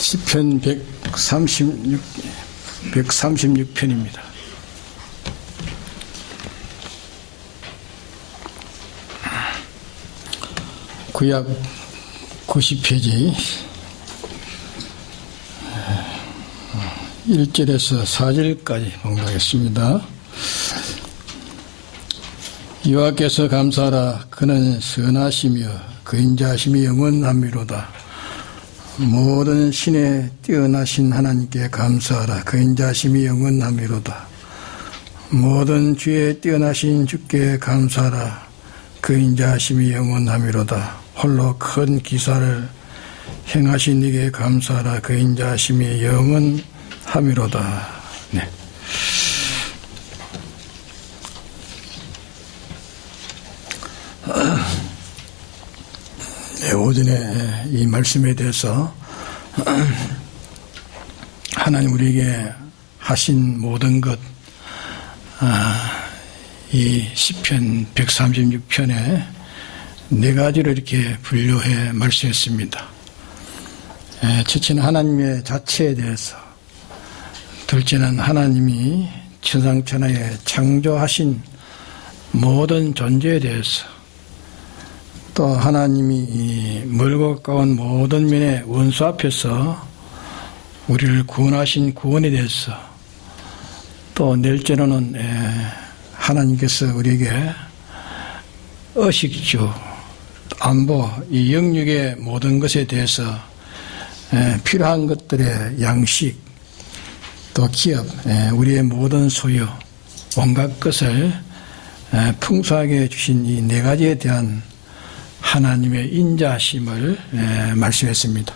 시편 136편입니다. 구약 90페이지 1절에서 4절까지 봉독하겠습니다. 여호와께서 감사하라. 그는 선하시며 그 인자하심이 영원함이로다. 모든 신에 뛰어나신 하나님께 감사하라. 그 인자하심이 영원함이로다. 모든 주에 뛰어나신 주께 감사하라. 그 인자하심이 영원함이로다. 홀로 큰 기사를 행하신 이에게 감사하라. 그 인자하심이 영원함이로다. 네. 네, 오전에 이 말씀에 대해서 하나님 우리에게 하신 모든 것, 이 시편 136편에 네 가지로 이렇게 분류해 말씀했습니다. 첫째는 하나님의 자체에 대해서, 둘째는 하나님이 천상천하에 창조하신 모든 존재에 대해서, 또 하나님이 멀고 가까운 모든 면의 원수 앞에서 우리를 구원하신 구원에 대해서, 또 넷째로는 하나님께서 우리에게 의식주, 안보, 이 영육의 모든 것에 대해서 필요한 것들의 양식, 또 기업, 우리의 모든 소유, 온갖 것을 풍성하게 주신 이 네 가지에 대한 하나님의 인자하심을 말씀했습니다.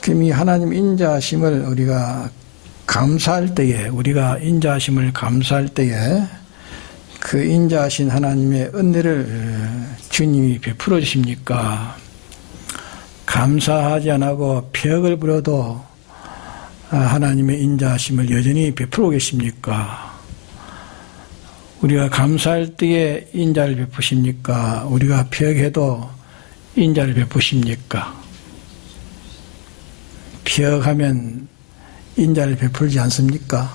그럼 이 하나님 인자하심을 우리가 감사할 때에, 우리가 인자하심을 감사할 때에 그 인자하신 하나님의 은혜를 주님이 베풀어 주십니까? 감사하지 않고 폐역을 부려도 하나님의 인자하심을 여전히 베풀어 계십니까? 우리가 감사할 때에 인자를 베푸십니까? 우리가 폐역해도 인자를 베푸십니까? 폐역하면 인자를 베풀지 않습니까?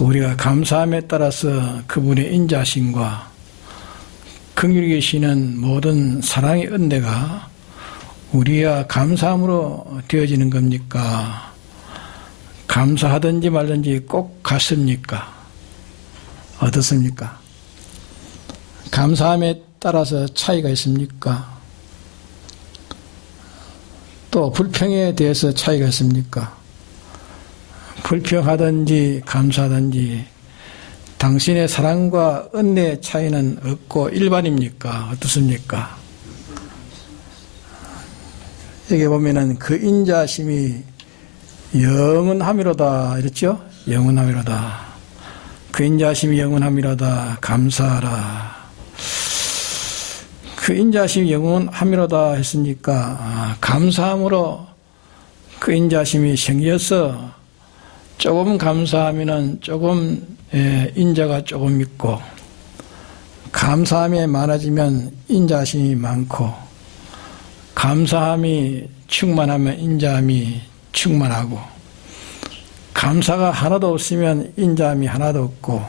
우리가 감사함에 따라서 그분의 인자하심과 긍휼히 계시는 모든 사랑의 은혜가 우리와 감사함으로 되어지는 겁니까? 감사하든지 말든지 꼭 같습니까? 어떻습니까? 감사함에 따라서 차이가 있습니까? 또 불평에 대해서 차이가 있습니까? 불평하든지 감사하든지 당신의 사랑과 은혜의 차이는 없고 일반입니까? 어떻습니까? 여기 보면은 그 인자하심이 영원함이로다 이랬죠? 영원함이로다. 그 인자하심이 영원함이로다. 감사하라. 그 인자하심이 영원함이로다 했으니까 감사함으로 그 인자하심이 생겨서 조금 감사하면은 조금 인자가 조금 있고, 감사함이 많아지면 인자하심이 많고, 감사함이 충만하면 인자함이 충만하고, 감사가 하나도 없으면 인자함이 하나도 없고,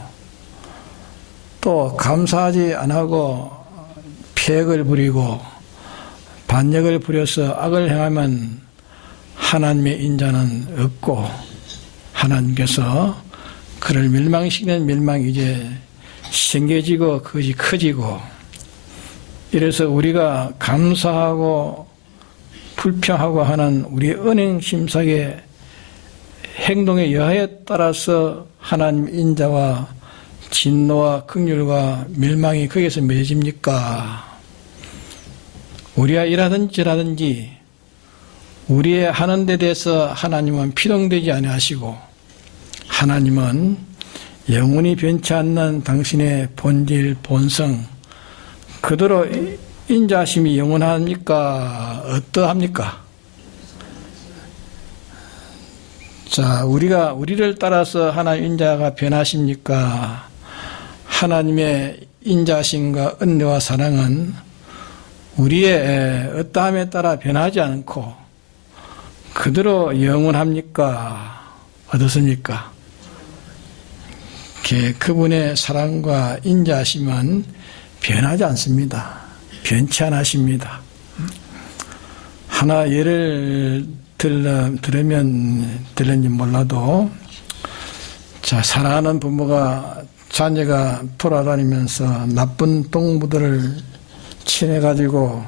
또 감사하지 않고 폐역을 부리고 반역을 부려서 악을 행하면 하나님의 인자는 없고, 하나님께서 그를 멸망시키는 멸망이 이제 생겨지고 그것이 커지고, 이래서 우리가 감사하고 불평하고 하는 우리의 은행심사의 행동의 여하에 따라서 하나님 인자와 진노와 긍휼과 멸망이 거기에서 맺어집니까? 우리가 일하든지 저라든지 우리의 하는 데 대해서 하나님은 피동되지 아니하시고, 하나님은 영원히 변치 않는 당신의 본질, 본성, 그대로 인자하심이 영원합니까? 어떠합니까? 자, 우리를 따라서 하나님 인자가 변하십니까? 하나님의 인자하심과 은혜와 사랑은 우리의 어떠함에 따라 변하지 않고 그대로 영원합니까? 어떻습니까? 그분의 사랑과 인자하심은 변하지 않습니다. 변치 않으십니다. 하나 예를 들었는지 몰라도, 자, 사랑하는 부모가 자녀가 돌아다니면서 나쁜 동무들을 친해가지고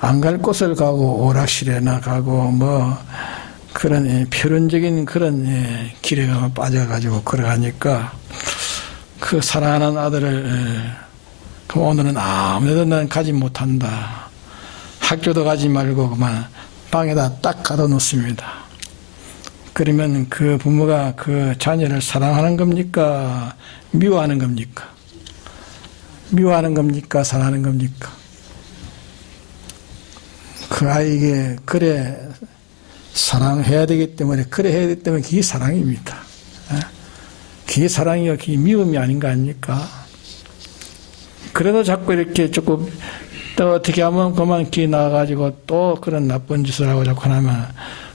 안 갈 곳을 가고 오락실에나 가고 뭐 그런 표현적인 그런 길에 빠져가지고 걸어가니까 그 사랑하는 아들을 그럼 오늘은 아무데도 난 가지 못한다. 학교도 가지 말고 그만 방에다 딱 가둬놓습니다. 그러면 그 부모가 그 자녀를 사랑하는 겁니까? 미워하는 겁니까? 미워하는 겁니까? 사랑하는 겁니까? 그 아이에게 그래 사랑해야 되기 때문에 그래 해야 되기 때문에 그게 사랑입니다. 그게 사랑이요, 그게 미움이 아닌 거 아닙니까? 그래도 자꾸 이렇게 조금 또 어떻게 하면 그만 기 나가가지고 또 그런 나쁜 짓을 하고 자꾸 하면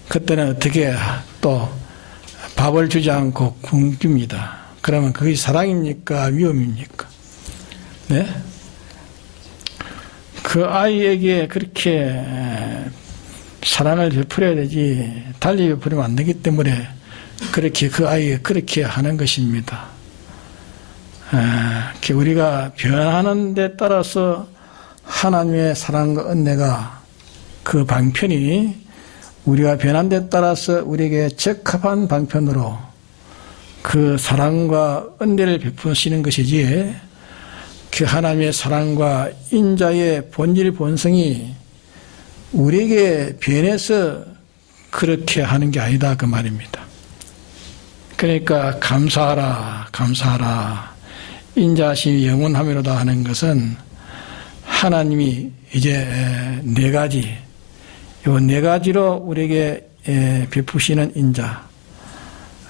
그때는 어떻게 또 밥을 주지 않고 굶깁니다. 그러면 그게 사랑입니까? 미움입니까? 네? 그 아이에게 그렇게 사랑을 베풀어야 되지 달리 베풀면 안 되기 때문에 그렇게 그 아이에게 그렇게 하는 것입니다. 우리가 변하는 데 따라서 하나님의 사랑과 은혜가 그 방편이 우리가 변한 데 따라서 우리에게 적합한 방편으로 그 사랑과 은혜를 베푸시는 것이지 그 하나님의 사랑과 인자의 본질 본성이 우리에게 변해서 그렇게 하는 게 아니다 그 말입니다. 그러니까 감사하라 감사하라 인자하심이 영원하미로다 하는 것은 하나님이 이제 네 가지 요 네 가지로 우리에게 베푸시는 인자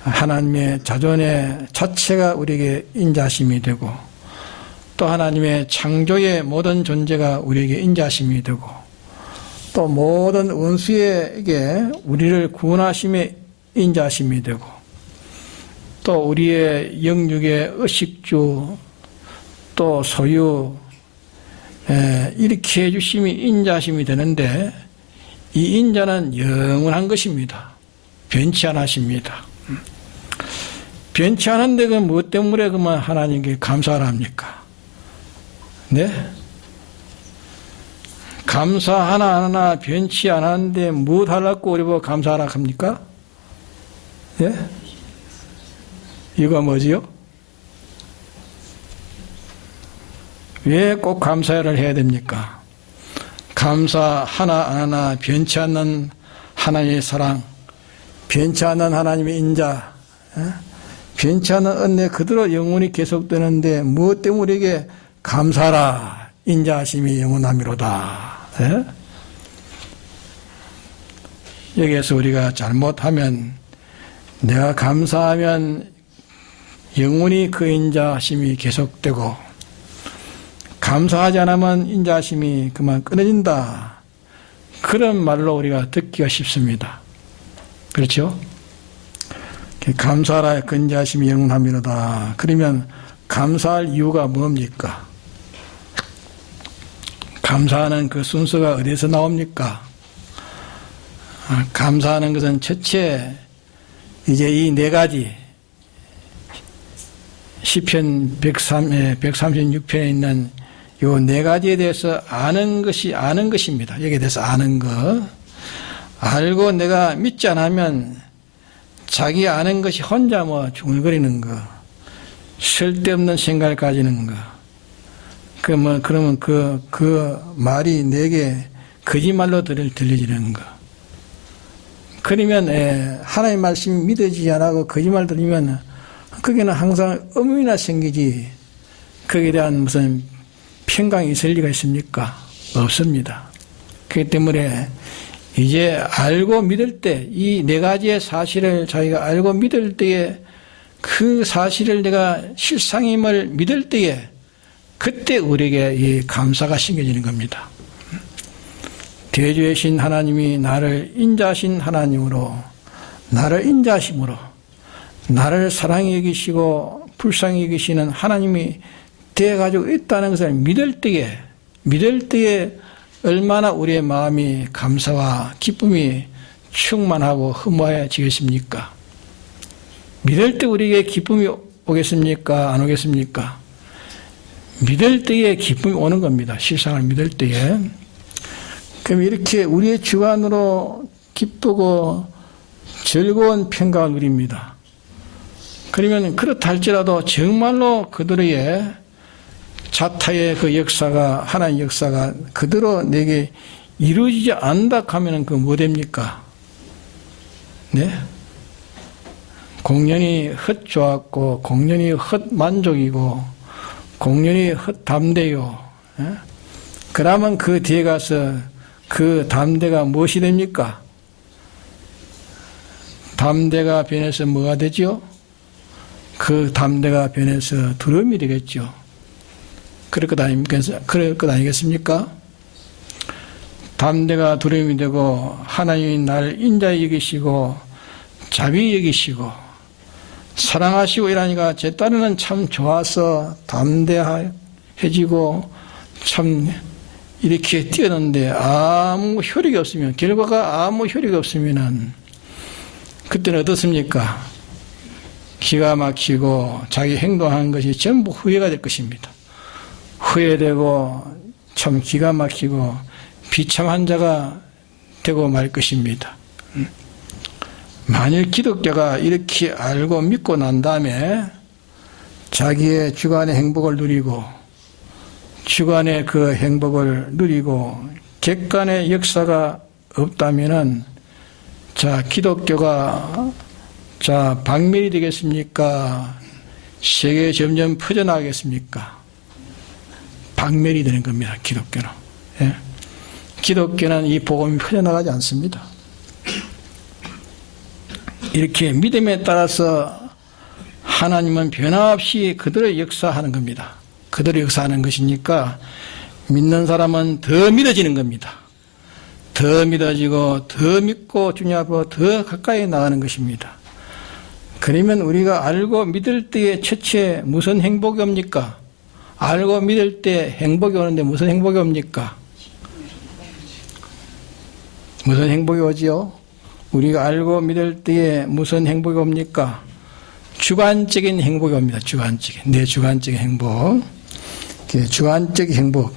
하나님의 자존의 자체가 우리에게 인자하심이 되고 또 하나님의 창조의 모든 존재가 우리에게 인자하심이 되고 또 모든 원수에게 우리를 구원하심의 인자하심이 되고 또 우리의 영육의 의식주 또 소유 이렇게 해주심이 인자하심이 되는데 이 인자는 영원한 것입니다. 변치 않으십니다. 변치 않은데 그 무엇 때문에 그만 하나님께 감사를 합니까? 네? 감사 하나하나 변치 않았는데 무엇 하려고 우리 보고 감사하라 합니까? 예? 이거 뭐지요? 왜 꼭 감사를 해야 됩니까? 감사 하나하나 변치 않는 하나님의 사랑, 변치 않는 하나님의 인자, 변치 않는 은혜 그대로 영원히 계속되는데 무엇 때문에 우리에게 감사하라 인자하심이 영원하미로다. 여기에서 우리가 잘못하면 내가 감사하면 영원히 그 인자하심이 계속되고 감사하지 않으면 인자하심이 그만 끊어진다. 그런 말로 우리가 듣기가 쉽습니다. 그렇죠? 감사하라 그 인자하심이 영원하미로다. 그러면 감사할 이유가 뭡니까? 감사하는 그 순서가 어디서 나옵니까? 감사하는 것은 첫째 이제 이 네 가지 시편 136편에 있는 요 네 가지에 대해서 아는 것입니다. 여기에 대해서 아는 것. 알고 내가 믿지 않으면 자기 아는 것이 혼자 뭐 중얼거리는 거. 쓸데없는 생각을 가지는 거. 그러면 그 말이 내게 거짓말로 들려지는 거. 그러면 하나님의 말씀이 믿어지지 않고 거짓말 들리면 거기는 항상 의문이나 생기지 거기에 대한 무슨 평강이 있을 리가 있습니까? 없습니다. 그렇기 때문에 이제 알고 믿을 때 이 네 가지의 사실을 자기가 알고 믿을 때에 그 사실을 내가 실상임을 믿을 때에 그때 우리에게 이 감사가 심겨지는 겁니다. 대주의 하나님이 나를 인자하신 하나님으로, 나를 인자하심으로 나를 사랑히 여기시고 불쌍히 여기시는 하나님이 되어가지고 있다는 것을 믿을 때에 얼마나 우리의 마음이 감사와 기쁨이 충만하고 허무해지겠습니까? 믿을 때 우리에게 기쁨이 오겠습니까? 안 오겠습니까? 믿을 때에 기쁨이 오는 겁니다. 실상을 믿을 때에. 그럼 이렇게 우리의 주관으로 기쁘고 즐거운 평강을 누립니다. 그러면 그렇다 할지라도 정말로 그들의 자타의 그 역사가, 하나님의 역사가 그대로 내게 이루어지지 않는다 하면 그 뭐 됩니까? 네? 공연히 헛좋았고, 공연히 헛만족이고, 공연히 헛담대요. 예? 그러면 그 뒤에 가서 그 담대가 무엇이 됩니까? 담대가 변해서 뭐가 되죠? 그 담대가 변해서 두려움이 되겠죠. 그럴 것 아니겠습니까? 담대가 두려움이 되고 하나님이 나를 인자히 여기시고 자비히 여기시고 사랑하시고 이러니까 제 딴에는 참 좋아서 담대해지고 참 이렇게 뛰었는데 아무 효력이 없으면, 결과가 아무 효력이 없으면은 그때는 어떻습니까? 기가 막히고 자기 행동하는 것이 전부 후회가 될 것입니다. 후회되고 참 기가 막히고 비참한 자가 되고 말 것입니다. 만일 기독교가 이렇게 알고 믿고 난 다음에 자기의 주관의 행복을 누리고 주관의 그 행복을 누리고 객관의 역사가 없다면은 자, 기독교가 자, 박멸이 되겠습니까? 세계에 점점 퍼져나가겠습니까? 박멸이 되는 겁니다, 기독교는. 예? 기독교는 이 복음이 퍼져나가지 않습니다. 이렇게 믿음에 따라서 하나님은 변함없이 그들을 역사하는 겁니다. 그들을 역사하는 것이니까 믿는 사람은 더 믿어지는 겁니다. 더 믿어지고 더 믿고 주님 앞으로 더 가까이 나가는 것입니다. 그러면 우리가 알고 믿을 때에 첫째 무슨 행복이 옵니까? 알고 믿을 때 행복이 오는데 무슨 행복이 옵니까? 무슨 행복이 오지요? 우리가 알고 믿을 때에 무슨 행복이 옵니까? 주관적인 행복이 옵니다. 주관적인. 내 주관적인 행복. 주관적인 행복.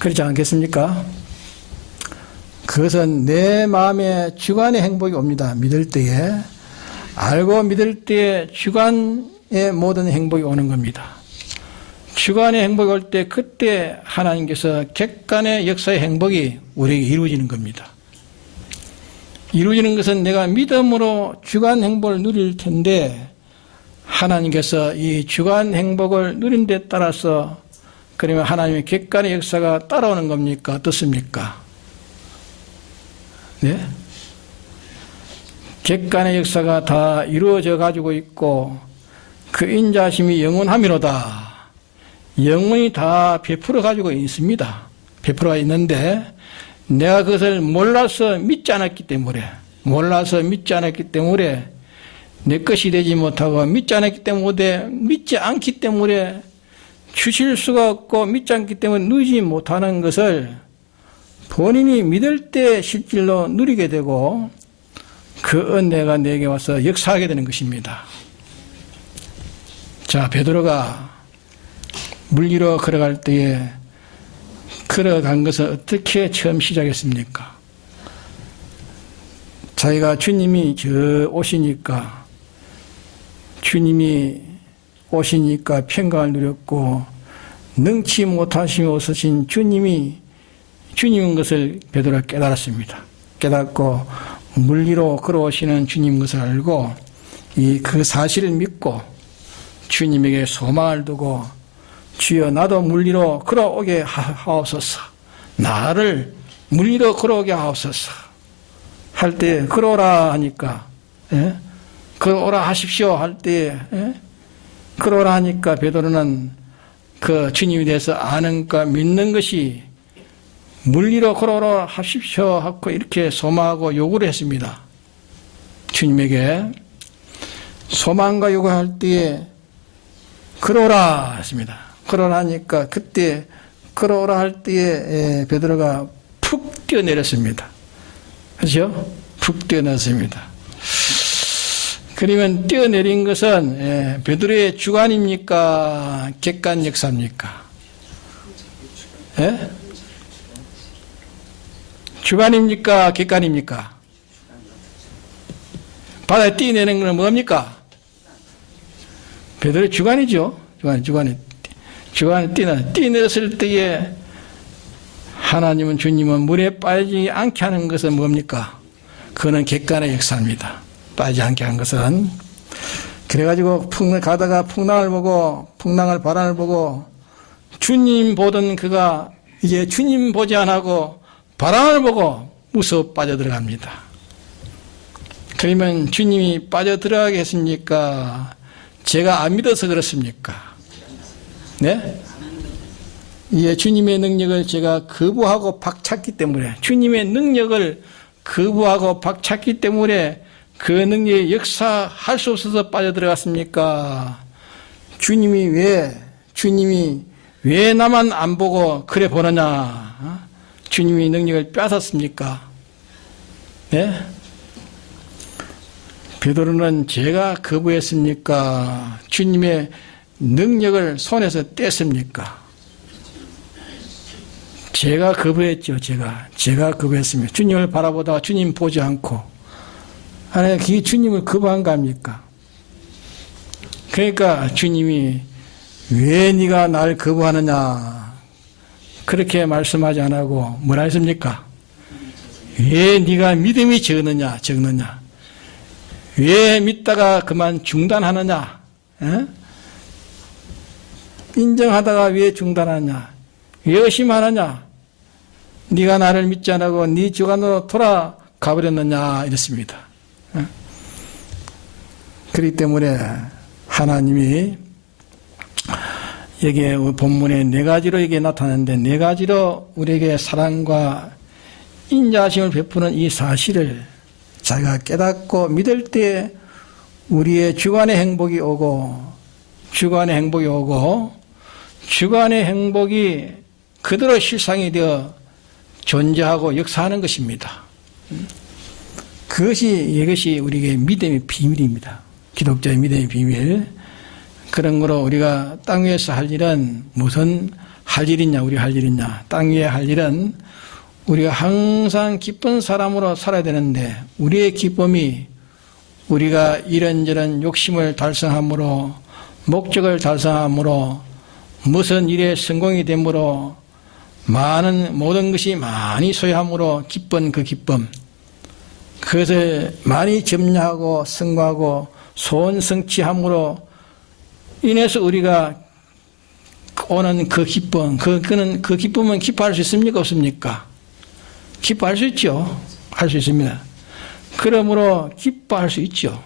그렇지 않겠습니까? 그것은 내 마음의 주관의 행복이 옵니다. 믿을 때에. 알고 믿을 때에 주관의 모든 행복이 오는 겁니다. 주관의 행복이 올 때 그때 하나님께서 객관의 역사의 행복이 우리에게 이루어지는 겁니다. 이루어지는 것은 내가 믿음으로 주관 행복을 누릴 텐데 하나님께서 이 주관 행복을 누린 데 따라서 그러면 하나님의 객관의 역사가 따라오는 겁니까? 어떻습니까? 네? 객관의 역사가 다 이루어져 가지고 있고 그 인자심이 영원함이로다. 영원히 다 베풀어 가지고 있습니다. 베풀어가 있는데 내가 그것을 몰라서 믿지 않았기 때문에 내 것이 되지 못하고 믿지 않기 때문에 주실 수가 없고 믿지 않기 때문에 누리지 못하는 것을 본인이 믿을 때 실질로 누리게 되고 그 은혜가 내게 와서 역사하게 되는 것입니다. 자, 베드로가 물 위로 걸어갈 때에 걸어간 것은 어떻게 처음 시작했습니까? 자기가 주님이 오시니까 평강을 누렸고 능치 못하시며 오시신 주님인 것을 베드로가 깨달았습니다. 깨닫고 물 위로 걸어오시는 주님인 것을 알고 그 사실을 믿고 주님에게 소망을 두고 주여 나도 물 위로 걸어오게 하옵소서. 나를 물 위로 걸어오게 하옵소서. 할 때 걸어오라 하니까 걸어오라 하십시오 할 때 걸어오라 하니까 베드로는 그 주님에 대해서 아는가 믿는 것이 물리로 걸어오라 하십시오 하고 이렇게 소망하고 요구를 했습니다. 주님에게 소망과 요구할 때에 걸어오라 했습니다. 걸어오라 하니까 그때 걸어오라 할 때에 베드로가 푹 뛰어내렸습니다. 그렇죠? 푹 뛰어내렸습니다. 그러면 뛰어내린 것은 베드로의 주관입니까? 객관 역사입니까? 예? 주관입니까? 객관입니까? 바다에 뛰어내는 건 뭡니까? 베드로의 주관이죠. 주관에 뛰어내렸을 때에 하나님은 주님은 물에 빠지지 않게 하는 것은 뭡니까? 그거는 객관의 역사입니다. 빠지지 않게 하는 것은. 그래가지고 가다가 풍랑을 보고 바람을 보고 주님 보던 그가 이제 주님 보지 않고 바람을 보고 무서워 빠져들어갑니다. 그러면 주님이 빠져들어가게 했습니까? 제가 안 믿어서 그렇습니까? 네? 예, 주님의 능력을 제가 거부하고 박찼기 때문에, 주님의 능력을 거부하고 박찼기 때문에 그 능력이 역사할 수 없어서 빠져들어갔습니까? 주님이 왜 나만 안 보고 그래 보느냐? 주님이 능력을 뺏었습니까? 네? 베드로는 제가 거부했습니까? 주님의 능력을 손에서 뗐습니까? 제가 거부했죠. 제가 거부했습니다. 주님을 바라보다가 주님 보지 않고, 아니, 그게 주님을 거부한 거 아닙니까? 그러니까 주님이 왜 네가 날 거부하느냐 그렇게 말씀하지 안 하고 뭐라 했습니까? 왜 네가 믿음이 적느냐? 왜 믿다가 그만 중단하느냐? 에? 인정하다가 왜 중단하느냐? 왜 의심하느냐? 네가 나를 믿지 않고 네 주관으로 돌아가 버렸느냐? 이랬습니다. 그렇기 때문에 하나님이 여기에 본문에 네 가지로 이게 나타나는데, 네 가지로 우리에게 사랑과 인자하심을 베푸는 이 사실을 자기가 깨닫고 믿을 때 우리의 주관의 행복이 오고, 주관의 행복이 그대로 실상이 되어 존재하고 역사하는 것입니다. 이것이 우리에게 믿음의 비밀입니다. 기독자의 믿음의 비밀. 그런 거로 우리가 땅 위에서 할 일은 무슨 할 일이냐, 우리 할 일이냐. 땅 위에 할 일은 우리가 항상 기쁜 사람으로 살아야 되는데, 우리의 기쁨이 우리가 이런저런 욕심을 달성함으로, 목적을 달성함으로, 무슨 일에 성공이 됨으로, 모든 것이 많이 소유함으로 기쁜 그 기쁨, 그것을 많이 점유하고 성공하고 소원 성취함으로 인해서 우리가 오는 그 기쁨, 그 기쁨은 기뻐할 수 있습니까? 없습니까? 기뻐할 수 있죠. 할 수 있습니다. 그러므로 기뻐할 수 있죠.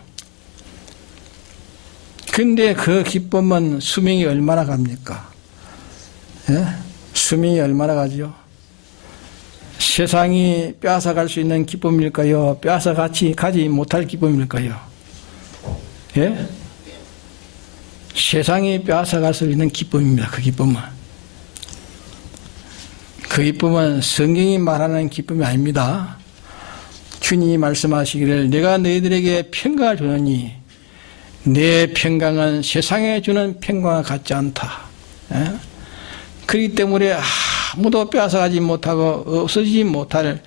근데 그 기쁨은 수명이 얼마나 갑니까? 예? 수명이 얼마나 가죠? 세상이 빼앗아갈 수 있는 기쁨일까요? 가지 못할 기쁨일까요? 예? 세상이 빼앗아갈 수 있는 기쁨입니다. 그 기쁨은 성경이 말하는 기쁨이 아닙니다. 주님이 말씀하시기를 내가 너희들에게 평강을 주느니 내 평강은 세상에 주는 평강과 같지 않다. 예? 그렇기 때문에 아무도 빼앗아가지 못하고 없어지지 못할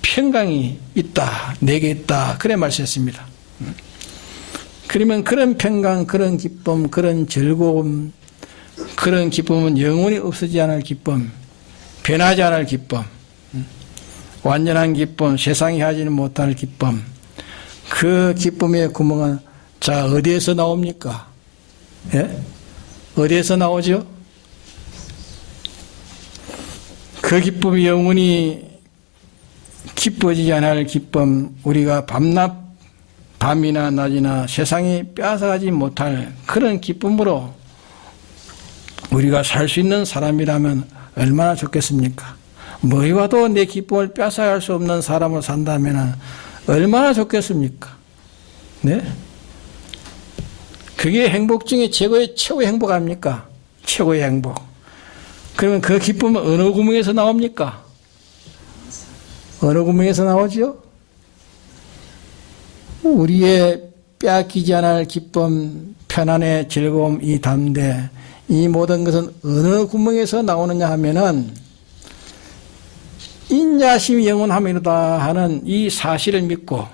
평강이 있다. 내게 있다. 그래 말씀했습니다. 그러면 그런 평강, 그런 기쁨, 그런 즐거움, 그런 기쁨은 영원히 없어지지 않을 기쁨, 변하지 않을 기쁨, 완전한 기쁨, 세상이 하지는 못할 기쁨, 그 기쁨의 구멍은 자 어디에서 나옵니까? 예? 어디에서 나오죠? 그 기쁨이 영원히 기뻐지지 않을 기쁨, 우리가 밤이나 낮이나 세상이 빼앗아가지 못할 그런 기쁨으로 우리가 살 수 있는 사람이라면 얼마나 좋겠습니까? 뭐와도 내 기쁨을 뺏어갈 수 없는 사람으로 산다면 얼마나 좋겠습니까? 네? 그게 행복 중에 최고의 행복 아닙니까? 최고의 행복. 그러면 그 기쁨은 어느 구멍에서 나옵니까? 어느 구멍에서 나오죠? 우리의 빼앗기지 않을 기쁨, 편안의 즐거움, 이 담대, 이 모든 것은 어느 구멍에서 나오느냐 하면은 인자심이 영원함이로다 하는 이 사실을 믿고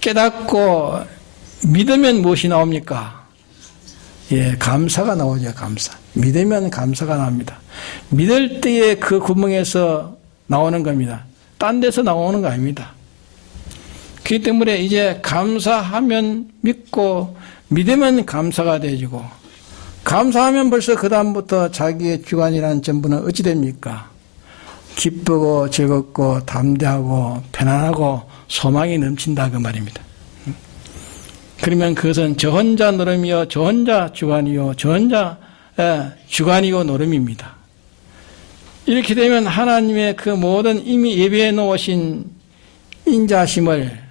깨닫고 믿으면 무엇이 나옵니까? 예, 감사가 나오죠, 감사. 믿으면 감사가 나옵니다. 믿을 때에 그 구멍에서 나오는 겁니다. 딴 데서 나오는 거 아닙니다. 그렇기 때문에 이제 감사하면 믿고 믿으면 감사가 되어지고 감사하면 벌써 그 다음부터 자기의 주관이라는 전부는 어찌 됩니까? 기쁘고 즐겁고 담대하고 편안하고 소망이 넘친다 그 말입니다. 그러면 그것은 저 혼자 노름이요 저 혼자 주관이요 저 혼자 주관이요 노름입니다. 이렇게 되면 하나님의 그 모든 이미 예배해 놓으신 인자심을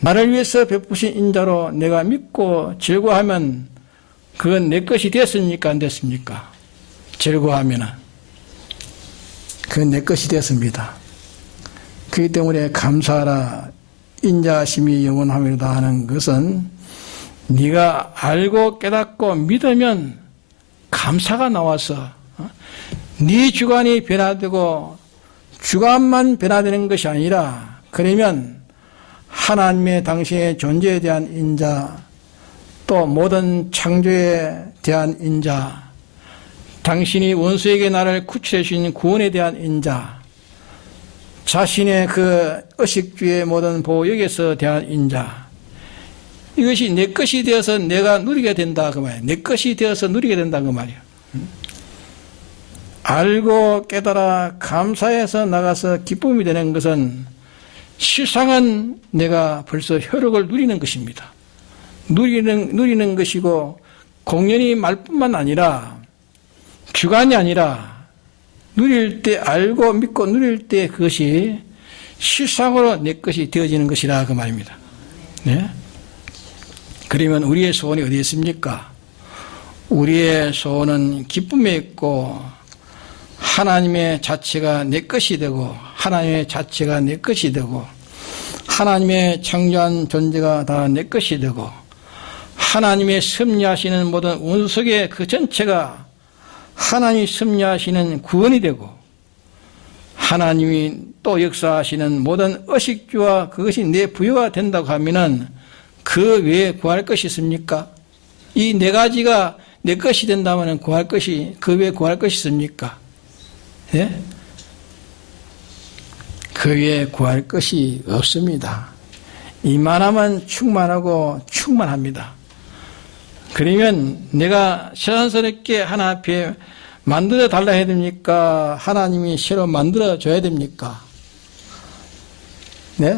나를 위해서 베푸신 인자로 내가 믿고 즐거워하면 그건 내 것이 됐습니까? 안 됐습니까? 즐거워하면은 그건 내 것이 됐습니다. 그렇기 때문에 감사하라 인자심이 영원함이로다 하는 것은 네가 알고 깨닫고 믿으면 감사가 나와서 네 주관이 변화되고 주관만 변화되는 것이 아니라 그러면 하나님의 당신의 존재에 대한 인자 또 모든 창조에 대한 인자 당신이 원수에게 나를 구출해 주신 구원에 대한 인자 자신의 그 의식주의 모든 보호역에서 대한 인자 이것이 내 것이 되어서 내가 누리게 된다 그 말이에요. 내 것이 되어서 누리게 된다 그 말이에요. 알고 깨달아 감사해서 나가서 기쁨이 되는 것은 실상은 내가 벌써 효력을 누리는 것입니다. 누리는 것이고 공연히 말뿐만 아니라 주관이 아니라 누릴 때 알고 믿고 누릴 때 그것이 실상으로 내 것이 되어지는 것이라 그 말입니다. 네? 그러면 우리의 소원이 어디에 있습니까? 우리의 소원은 기쁨에 있고 하나님의 자체가 내 것이 되고 하나님의 자체가 내 것이 되고 하나님의 창조한 존재가 다 내 것이 되고 하나님의 섭리하시는 모든 운석의 그 전체가 하나님이 섭리하시는 구원이 되고 하나님이 또 역사하시는 모든 의식주와 그것이 내 부여가 된다고 하면은 그 외에 구할 것이 있습니까? 이 네 가지가 내 것이 된다면 구할 것이 그 외에 구할 것이 있습니까? 예? 그 외에 구할 것이 없습니다. 이만하면 충만하고 충만합니다. 그러면 내가 세상스럽게 하나 앞에 만들어 달라 해야 됩니까? 하나님이 새로 만들어 줘야 됩니까? 네?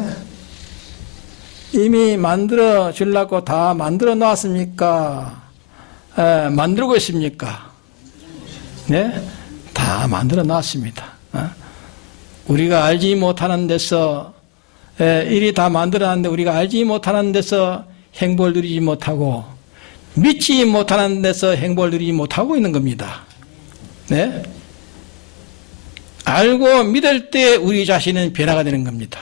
이미 만들어 주려고 다 만들어 놨습니까? 만들고 있습니까? 네? 다 만들어 놨습니다. 우리가 알지 못하는 데서 일이 다 만들어 놨는데 우리가 알지 못하는 데서 행복을 누리지 못하고 믿지 못하는 데서 행복을 누리지 못하고 있는 겁니다. 네? 알고 믿을 때 우리 자신은 변화가 되는 겁니다.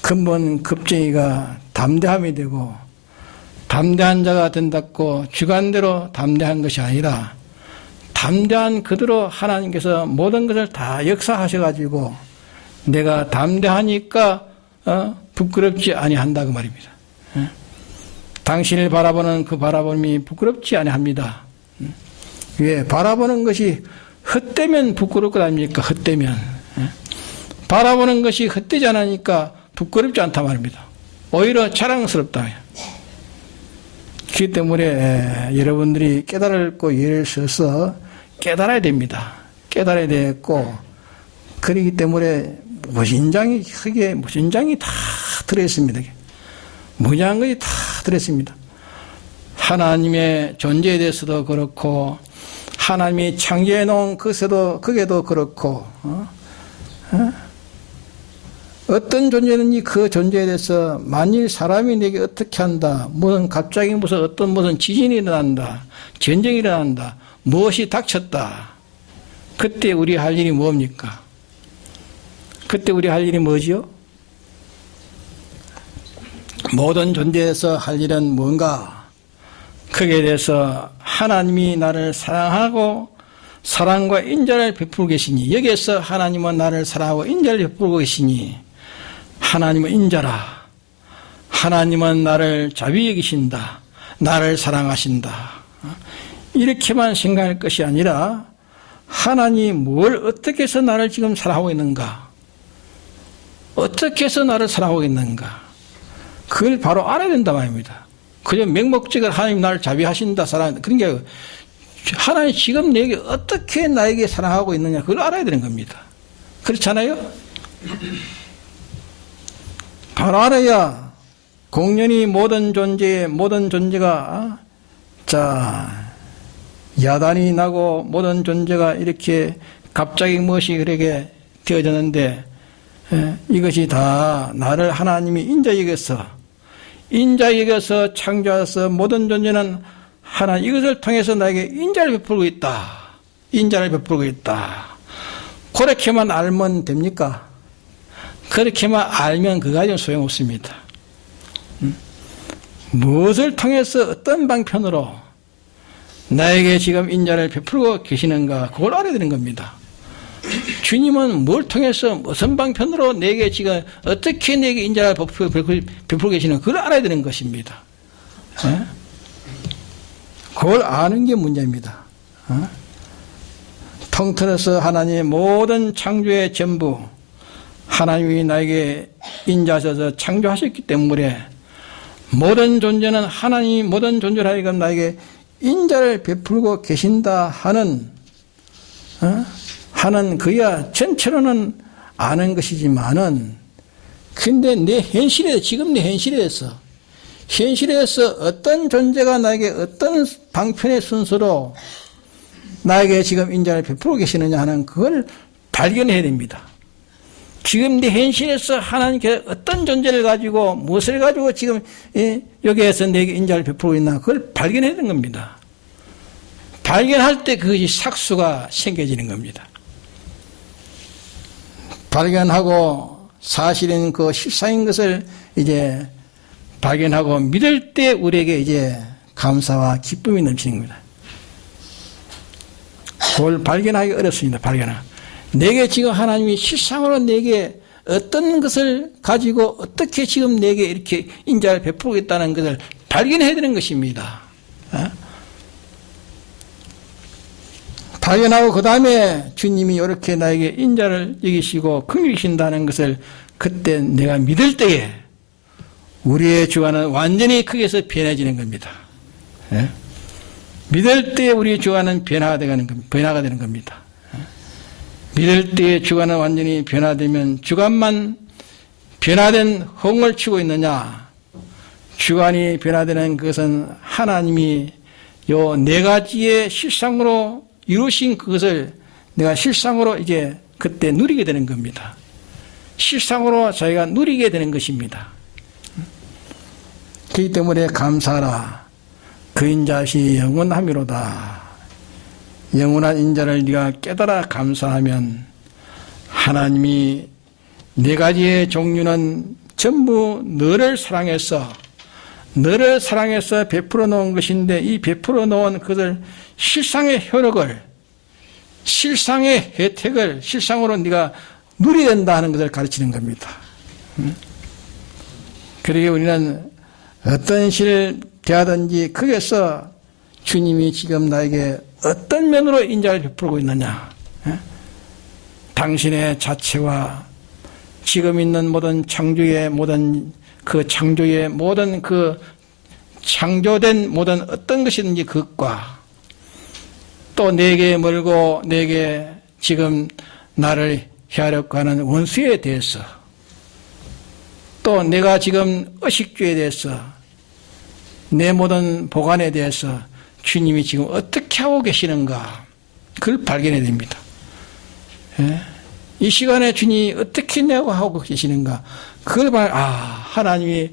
근본 급쟁이가 담대함이 되고 담대한 자가 된다고 주관대로 담대한 것이 아니라 담대한 그대로 하나님께서 모든 것을 다 역사하셔가지고 내가 담대하니까 부끄럽지 아니한다 그 말입니다. 당신을 바라보는 그 바라봄이 부끄럽지 아니합니다. 왜? 바라보는 것이 헛되면 부끄러울 것 아닙니까? 헛되면. 바라보는 것이 헛되지 않으니까 부끄럽지 않다 말입니다. 오히려 자랑스럽다. 그렇기 때문에 여러분들이 깨달고 예를 써서 깨달아야 됩니다. 깨달아야 되겠고 그렇기 때문에 무신장이 크게 무신장이 다 들어있습니다. 무지한 것이 다 들어있습니다. 하나님의 존재에 대해서도 그렇고 하나님이 창조해 놓은 그게도 그렇고, 어떤 존재든지 그 존재에 대해서 만일 사람이 내게 어떻게 한다, 갑자기 무슨 지진이 일어난다, 전쟁이 일어난다, 무엇이 닥쳤다. 그때 우리 할 일이 뭡니까? 그때 우리 할 일이 뭐지요? 모든 존재에서 할 일은 뭔가? 거기에 대해서 하나님이 나를 사랑하고 사랑과 인자를 베풀고 계시니, 여기에서 하나님은 나를 사랑하고 인자를 베풀고 계시니, 하나님은 인자라. 하나님은 나를 자비 여기신다. 나를 사랑하신다. 이렇게만 생각할 것이 아니라 하나님이 뭘 어떻게 해서 나를 지금 사랑하고 있는가? 어떻게 해서 나를 사랑하고 있는가? 그걸 바로 알아야 된다 말입니다. 그저 맹목적으로 하나님 나를 자비하신다, 사랑한다. 그런 게 아니고 하나님 지금 내게 어떻게 나에게 사랑하고 있느냐, 그걸 알아야 되는 겁니다. 그렇잖아요? 바로 알아야 공연히 모든 존재가 야단이 나고 모든 존재가 이렇게 갑자기 무엇이 그렇게 되어졌는데, 이것이 다 나를 하나님이 인자 여겨서 창조하셔서 모든 존재는 하나님 이것을 통해서 나에게 인자를 베풀고 있다. 인자를 베풀고 있다. 그렇게만 알면 됩니까? 그렇게만 알면 그거 가지고 소용없습니다. 무엇을 통해서 어떤 방편으로 나에게 지금 인자를 베풀고 계시는가, 그걸 알아야 되는 겁니다. 주님은 뭘 통해서 무슨 방편으로 내게 지금 어떻게 내게 인자를 베풀고 계시는가, 그걸 알아야 되는 것입니다. 그걸 아는 게 문제입니다. 통틀어서 하나님의 모든 창조의 전부 하나님이 나에게 인자하셔서 창조하셨기 때문에 모든 존재는 하나님이 모든 존재를 하여금 나에게 인자를 베풀고 계신다 하는 그야 전체로는 아는 것이지만은, 근데 지금 내 현실에서 어떤 존재가 나에게 어떤 방편의 순서로 나에게 지금 인자를 베풀고 계시느냐 하는 그걸 발견해야 됩니다. 지금 내 현실에서 하나님께 어떤 존재를 가지고 무엇을 가지고 지금 여기에서 내게 인자를 베풀고 있나, 그걸 발견해야 되는 겁니다. 발견할 때 그것이 삭수가 생겨지는 겁니다. 발견하고 사실인 그 실상인 것을 이제 발견하고 믿을 때 우리에게 이제 감사와 기쁨이 넘치는 겁니다. 그걸 발견하기 어렵습니다. 내게 지금 하나님이 실상으로 내게 어떤 것을 가지고 어떻게 지금 내게 이렇게 인자를 베풀고 있다는 것을 발견해야 되는 것입니다. 발견하고 그 다음에 주님이 이렇게 나에게 인자를 여기시고 긍휼히신다는 것을 그때 내가 믿을 때에 우리의 주관은 완전히 거기에서 변해지는 겁니다. 믿을 때에 우리의 주관은 변화가 되는 겁니다. 믿을 때의 주관은 완전히 변화되면 주관만 변화된 허공을 치고 있느냐, 주관이 변화되는 것은 하나님이 요 네 가지의 실상으로 이루신 그것을 내가 실상으로 이제 그때 누리게 되는 겁니다. 실상으로 저희가 누리게 되는 것입니다. 그렇기 때문에 감사하라. 그 인자시 영원함이로다. 영원한 인자를 네가 깨달아 감사하면 하나님이 네 가지의 종류는 전부 너를 사랑해서 베풀어 놓은 것인데, 이 베풀어 놓은 그것을 실상의 효력을, 실상의 혜택을 실상으로 네가 누려야 된다 하는 것을 가르치는 겁니다. 그러게 우리는 어떤 시를 대하든지 거기에서 주님이 지금 나에게 어떤 면으로 인자를 베풀고 있느냐, 당신의 자체와 지금 있는 모든 창조의 모든 창조된 모든 어떤 것이든지 그것과 또 내게 멀고 내게 지금 나를 해하려고 하는 원수에 대해서, 또 내가 지금 의식주에 대해서, 내 모든 보관에 대해서 주님이 지금 어떻게 하고 계시는가, 그걸 발견해야 됩니다. 예? 이 시간에 주님이 어떻게 내고 하고 계시는가, 그걸 하나님이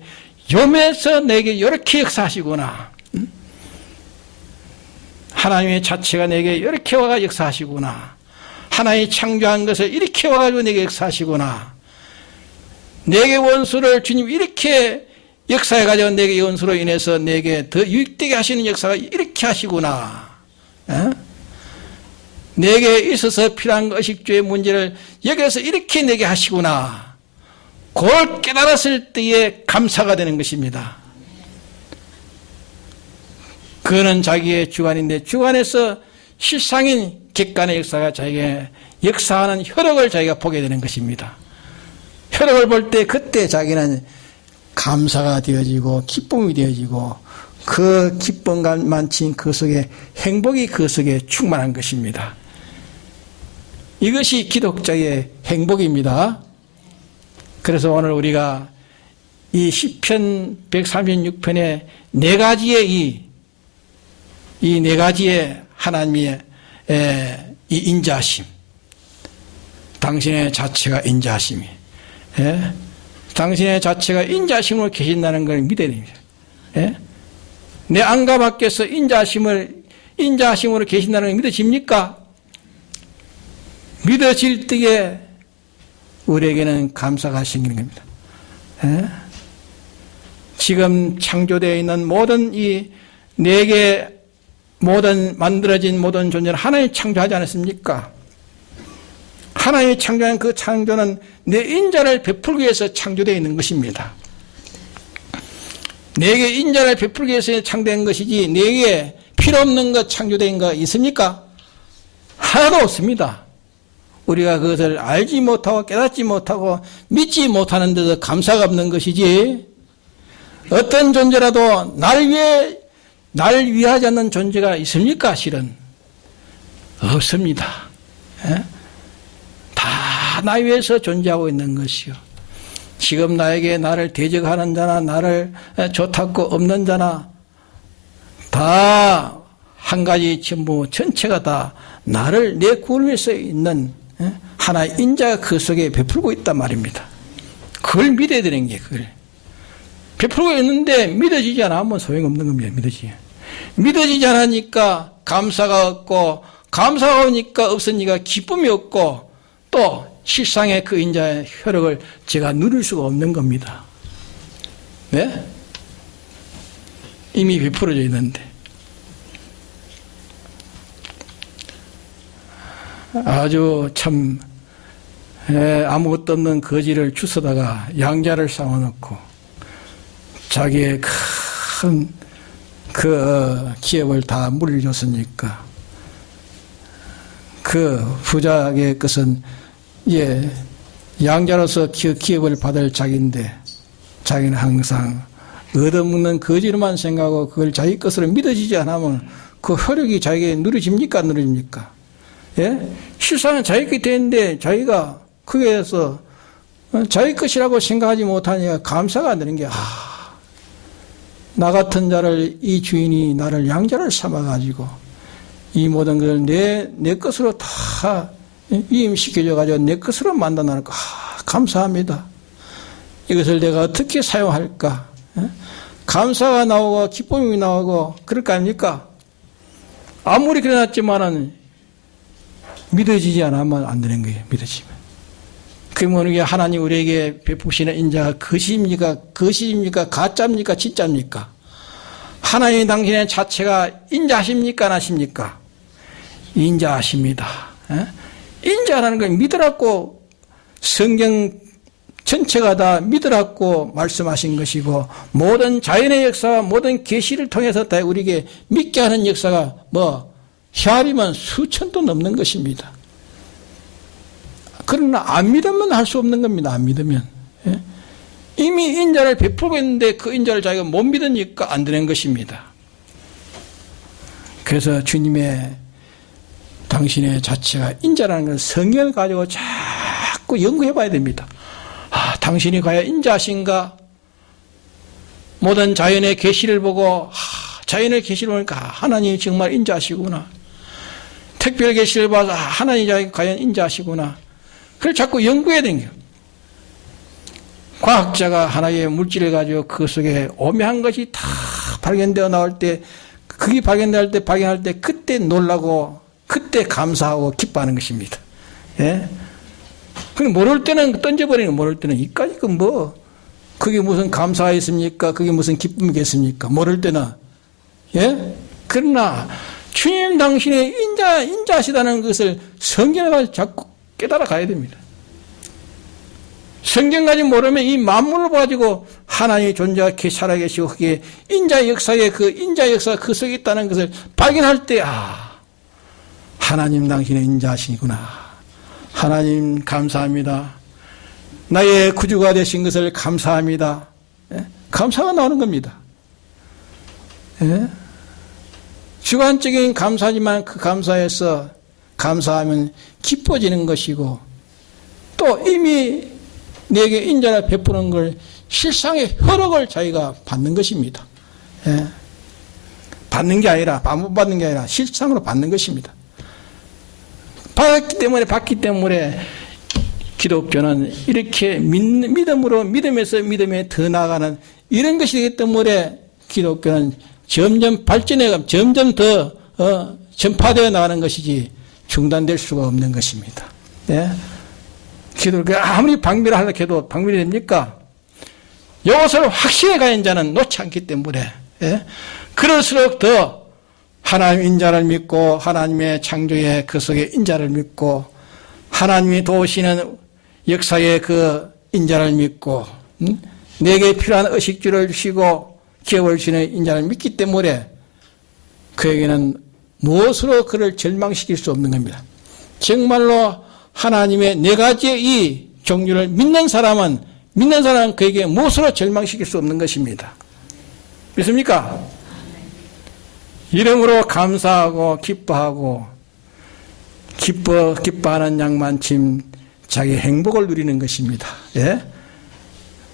요면서 내게 이렇게 역사하시구나. 하나님의 자체가 내게 이렇게 와가 역사하시구나. 하나님이 창조한 것을 이렇게 와가지고 내게 역사하시구나. 내게 원수를 주님 이렇게 역사해가지고 내게 원수로 인해서 내게 더 유익되게 하시는 역사가 이렇게 하시구나. 내게 있어서 필요한 의식주의 문제를 여기서 이렇게 내게 하시구나. 그걸 깨달았을 때에 감사가 되는 것입니다. 그거는 자기의 주관인데, 주관에서 실상인 객관의 역사가 자기가 역사하는 혈육을 자기가 보게 되는 것입니다. 혈육을 볼 때 그때 자기는 감사가 되어지고 기쁨이 되어지고, 그 기쁨만치 그 속에 행복이 그 속에 충만한 것입니다. 이것이 기독자의 행복입니다. 그래서 오늘 우리가 이 시편 136편의 네 가지의 이 네 가지의 하나님의 이 인자하심, 당신의 자체가 인자하심이, 당신의 자체가 인자하심으로 계신다는 걸 믿어야 됩니다. 내 안과 밖에서 인자하심으로 계신다는 걸 믿어집니까? 믿어질 때에 우리에게는 감사가 생기는 겁니다. 지금 창조되어 있는 모든 이 내게 모든 만들어진 모든 존재는 하나님이 창조하지 않았습니까? 하나님이 창조한 그 창조는 내 인자를 베풀기 위해서 창조되어 있는 것입니다. 내게 인자를 베풀기 위해서 창조된 것이지 내게 필요 없는 것 창조된 거 있습니까? 하나도 없습니다. 우리가 그것을 알지 못하고 깨닫지 못하고 믿지 못하는 데도 감사가 없는 것이지, 어떤 존재라도 날 위하지 않는 존재가 있습니까? 실은 없습니다. 다 나 위해서 존재하고 있는 것이요. 지금 나에게 나를 대적하는 자나 나를 좋다고 없는 자나 다 한 가지 전부 전체가 다 나를 내 구원을 위해서 있는 하나의 인자가 그 속에 베풀고 있단 말입니다. 그걸 믿어야 되는 게, 그걸 베풀고 있는데 믿어지지 않으면 소용없는 겁니다. 믿어지지 않으니까 감사가 없고, 감사가 오니까 없으니까 기쁨이 없고, 또 실상의 그 인자의 혈육을 제가 누릴 수가 없는 겁니다. 네? 이미 베풀어져 있는데. 아주 참 아무것도 없는 거지를 주워다가 양자를 쌓아놓고 자기의 큰 그 기업을 다 물려줬으니까, 그 부자의 것은 양자로서 기업을 받을 자기인데, 자기는 항상 얻어먹는 거지로만 생각하고 그걸 자기 것으로 믿어지지 않으면 그 혈육이 자기에게 누려집니까? 안 누려집니까? 실상은 자기 것이 되는데 자기가 그에 대해서 자기 것이라고 생각하지 못하니까 감사가 안 되는 게, 나 같은 자를 이 주인이 나를 양자를 삼아가지고 이 모든 것을 내 것으로 다 위임시켜줘가지고 내 것으로 만들어놨고, 감사합니다. 이것을 내가 어떻게 사용할까? 감사가 나오고 기쁨이 나오고 그럴 거 아닙니까? 아무리 그래놨지만은 믿어지지 않으면 안 되는 거예요. 믿어지면. 그러면 이게 하나님 우리에게 베푸시는 인자가 거짓입니까? 가짜입니까? 진짜입니까? 하나님 당신의 자체가 인자하십니까? 안 하십니까? 인자하십니다. 인자라는 걸 믿으라고 성경 전체가 다 믿으라고 말씀하신 것이고, 모든 자연의 역사와 모든 계시를 통해서 다 우리에게 믿게 하는 역사가 헤아리면 수천도 넘는 것입니다. 그러나 안 믿으면 할 수 없는 겁니다. 안 믿으면. 이미 인자를 베풀고 있는데 그 인자를 자기가 못 믿으니까 안 되는 것입니다. 그래서 주님의 당신의 자체가 인자라는 걸 성경을 가지고 자꾸 연구해 봐야 됩니다. 당신이 과연 인자하신가? 모든 자연의 계시를 보고 자연의 계시를 보니까 하나님이 정말 인자하시구나. 특별 계시를 봐서 하나님이 과연 인자하시구나. 그걸 자꾸 연구해야 되는 거예요. 과학자가 하나의 물질을 가지고 그 속에 오묘한 것이 다 발견되어 나올 때, 그게 발견할 때 그때 놀라고 그때 감사하고 기뻐하는 것입니다. 예? 그럼 모를 때는 던져버리는, 모를 때는 이까짓 건 뭐 그게 무슨 감사가 있습니까? 그게 무슨 기쁨이겠습니까? 모를 때는. 예? 그러나 주님 당신의 인자하시다는 것을 성경을 자꾸 깨달아 가야 됩니다. 성경까지 모르면 이 만물을 가지고 하나님의 존재가 살아계시고 그게 인자 역사에 그 인자 역사가 그 속에 있다는 것을 발견할 때, 하나님 당신의 인자하시구나. 하나님 감사합니다. 나의 구주가 되신 것을 감사합니다. 예? 감사가 나오는 겁니다. 예? 주관적인 감사지만 그 감사에서 감사하면 기뻐지는 것이고, 또 이미 내게 인자를 베푸는 걸 실상의 효력을 자기가 받는 것입니다. 예. 받는 게 아니라, 못 받는 게 아니라 실상으로 받는 것입니다. 받기 때문에 기독교는 이렇게 믿음에서 믿음에 더 나아가는 이런 것이 되기 때문에 기독교는 점점 발전해가면 점점 더 전파되어 나가는 것이지 중단될 수가 없는 것입니다. 예? 기독교가 아무리 방비를 하려고 해도 방비를 됩니까? 이것을 확신에 가진 자는 놓지 않기 때문에, 예? 그럴수록 더 하나님 인자를 믿고 하나님의 창조의 그 속에 인자를 믿고 하나님이 도우시는 역사의 그 인자를 믿고 내게 필요한 의식주를 주시고 기업을 주시는 인자를 믿기 때문에 그에게는 무엇으로 그를 절망시킬 수 없는 겁니다. 정말로 하나님의 네 가지의 이 종류를 믿는 사람은 그에게 무엇으로 절망시킬 수 없는 것입니다. 믿습니까? 이름으로 감사하고 기뻐하고 기뻐하는 양만침 자기 행복을 누리는 것입니다. 예?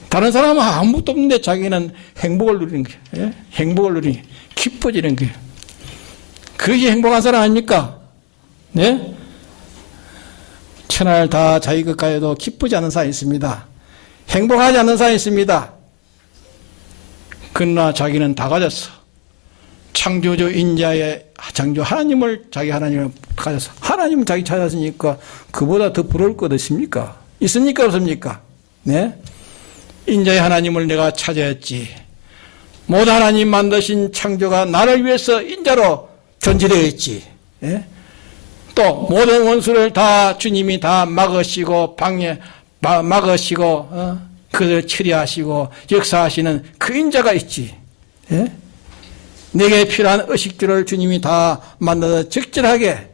다른 사람은 아무것도 없는데 자기는 행복을 누리는 거예요. 예? 행복을 누리는 거예요. 기뻐지는 거예요. 그것이 행복한 사람 아닙니까? 네? 천하를 다 자기 것 가해도 기쁘지 않은 사람이 있습니다. 행복하지 않은 사람이 있습니다. 그러나 자기는 다 가졌어. 창조주 인자의 창조 자기 하나님을 가져서 하나님을 자기 찾았으니까 그보다 더 부러울 것 있습니까? 있습니까? 없습니까? 네? 인자의 하나님을 내가 찾아야지. 모든 하나님 만드신 창조가 나를 위해서 인자로 존재되어 있지. 네? 또 모든 원수를 다 주님이 다 막으시고 막으시고 그들을 처리하시고 역사하시는 그 인자가 있지. 네? 내게 필요한 의식주를 주님이 다 만들어서 적절하게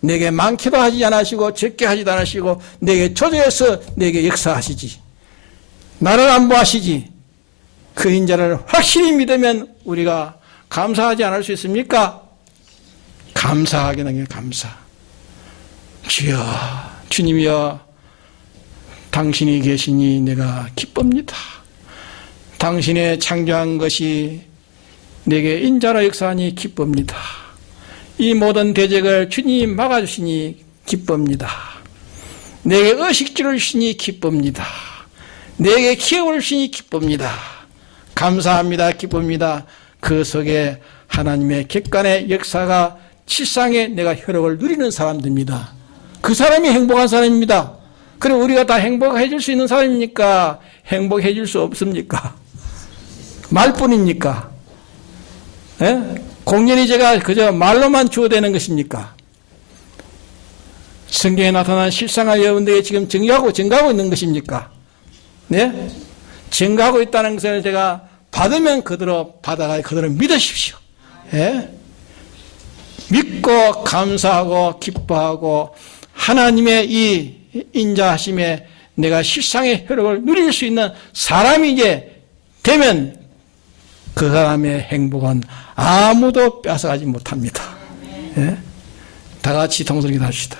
내게 많게도 하지 않으시고 적게 하지도 않으시고 내게 조절해서 내게 역사하시지. 나를 안보하시지. 그 인자를 확실히 믿으면 우리가 감사하지 않을 수 있습니까? 감사하게 되는 게 감사. 주여, 주님이여, 당신이 계시니 내가 기쁩니다. 당신의 창조한 것이 내게 인자로 역사하니 기쁩니다. 이 모든 대적을 주님이 막아주시니 기쁩니다. 내게 의식주를 주시니 기쁩니다. 내게 기업을 주시니 기쁩니다. 감사합니다. 기쁩니다. 그 속에 하나님의 객관의 역사가 실상에 내가 효력을 누리는 사람들입니다. 그 사람이 행복한 사람입니다. 그럼 우리가 다 행복해 줄 수 있는 사람입니까? 행복해 줄 수 없습니까? 말뿐입니까? 예? 공연히 제가 그저 말로만 주어대는 것입니까? 성경에 나타난 실상을 여러분들에게 지금 증가하고 있는 것입니까? 네? 증가하고 있다는 것을 제가 받으면 그대로 받아가 그대로 믿으십시오. 예? 믿고 감사하고 기뻐하고 하나님의 이 인자하심에 내가 실상의 효력을 누릴 수 있는 사람이 이제 되면 그 사람의 행복은 아무도 뺏어가지 못합니다. 예? 다 같이 동성기도 합시다.